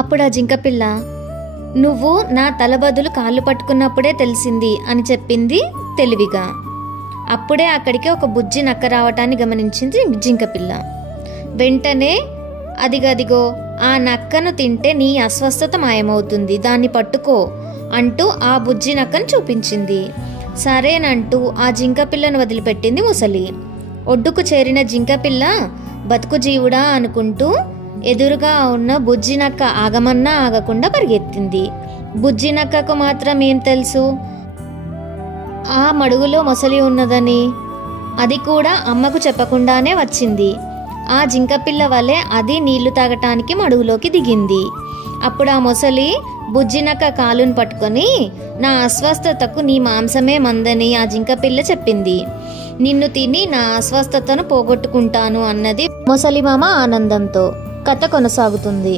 అప్పుడు ఆ జింకపిల్ల, నువ్వు నా తల బదులు కాళ్ళు పట్టుకున్నప్పుడే తెలిసింది అని చెప్పింది తెలివిగా. అప్పుడే అక్కడికి ఒక బుజ్జి నక్క రావటాన్ని గమనించింది జింకపిల్ల. వెంటనే అదిగదిగో ఆ నక్కను తింటే నీ అస్వస్థత మాయమవుతుంది, దాన్ని పట్టుకో అంటూ ఆ బుజ్జి నక్కను చూపించింది. సరేనంటూ ఆ జింకపిల్లను వదిలిపెట్టింది ముసలి. ఒడ్డుకు చేరిన జింకపిల్ల బతుకు జీవుడా అనుకుంటూ ఎదురుగా ఉన్న బుజ్జి నక్క ఆగమన్నా ఆగకుండా పరిగెత్తింది. బుజ్జి నక్కకు మాత్రం ఏం తెలుసు ఆ మడుగులో మొసలి ఉన్నదని. అది కూడా అమ్మకు చెప్పకుండానే వచ్చింది. ఆ జింకపిల్ల వలె అది నీళ్లు తాగటానికి మడుగులోకి దిగింది. అప్పుడు ఆ మొసలి బుజ్జినక్క కాలును పట్టుకొని, నా అస్వస్థతకు నీ మాంసమే మందని ఆ జింకపిల్ల చెప్పింది. నిన్ను తిని నా అస్వస్థతను పోగొట్టుకుంటాను అన్నది మొసలి మామ ఆనందంతో. కథ కొనసాగుతుంది.